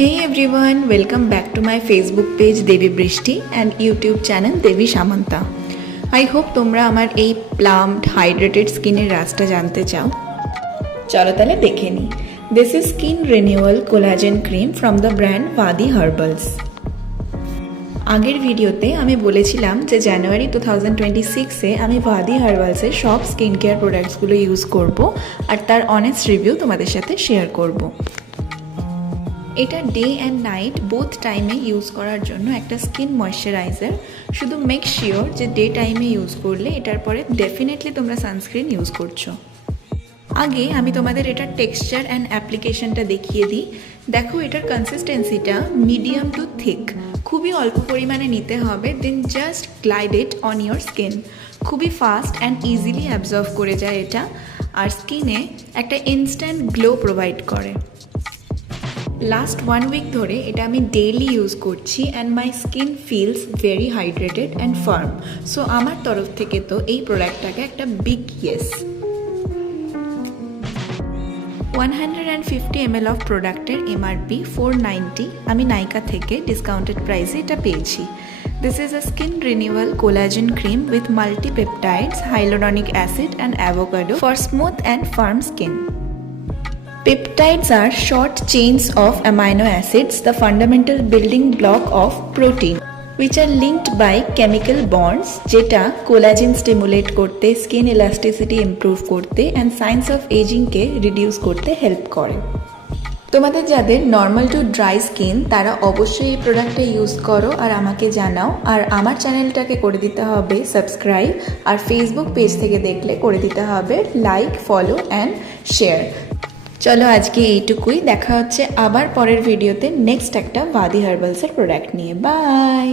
Hey everyone, welcome back to my Facebook page Devi Brishti and YouTube channel Devi Shamanta. I hope তোমরা আমার এই প্লাম্পড hydrated স্কিনের রাজটা জানতে চাও। চলো তাহলে দেখে নিই। This is Skin Renewal Collagen Cream from the brand Vadi Herbals. আগের ভিডিওতে আমি বলেছিলাম যে জানুয়ারি 2026-এ আমি ভাদি হার্বালসের সব স্কিন কেয়ার প্রোডাক্টসগুলো ইউজ করব আর তার অনেস্ট রিভিউ তোমাদের সাথে শেয়ার করব। এটা ডে অ্যান্ড নাইট বোথ টাইমে ইউজ করার জন্য একটা স্কিন ময়শ্চারাইজার। শুধু মেক শিওর যে ডে টাইমে ইউজ করলে এটার পরে ডেফিনেটলি তোমরা সানস্ক্রিন ইউজ করছো। আগে আমি তোমাদের এটার টেক্সচার অ্যান্ড অ্যাপ্লিকেশনটা দেখিয়ে দিই। দেখো এটার কনসিস্টেন্সিটা মিডিয়াম টু থিক, খুবই অল্প পরিমাণে নিতে হবে, then just glide it on your skin. খুবই ফাস্ট অ্যান্ড ইজিলি অ্যাবজর্ব করে যায় এটা, আর স্কিনে একটা ইনস্ট্যান্ট গ্লো প্রোভাইড করে। লাস্ট 1 উইক ধরে এটা আমি ডেইলি ইউজ করছি and my skin feels very hydrated and firm. So আমার তরফ থেকে তো এই প্রোডাক্টটাকে একটা বিগ ইয়েস। 150 ml অফ প্রোডাক্টের এমআরপি 490, আমি নাইকা থেকে ডিসকাউন্টেড প্রাইসে এটা পেয়েছি। This is a skin renewal collagen cream with multi-peptides, hyaluronic acid and avocado for smooth and firm skin. Peptides are short chains of amino acids, the fundamental building block of protein, which are linked by chemical bonds, যেটা collagen stimulate করতে, skin elasticity improve করতে and signs of এজিংকে reduce করতে help করে। তোমাদের যাদের normal to dry skin তারা অবশ্যই এই প্রোডাক্টটা ইউজ করো আর আমাকে জানাও। আর আমার চ্যানেলটাকে করে দিতে হবে সাবস্ক্রাইব, আর ফেসবুক পেজ থেকে দেখলে করে দিতে হবে লাইক, ফলো অ্যান্ড শেয়ার। চলো আজকে এইটুকুই, দেখা হচ্ছে আবার পরের ভিডিওতে নেক্সট একটা ভাদি হার্বালসের প্রোডাক্ট নিয়ে। বাই।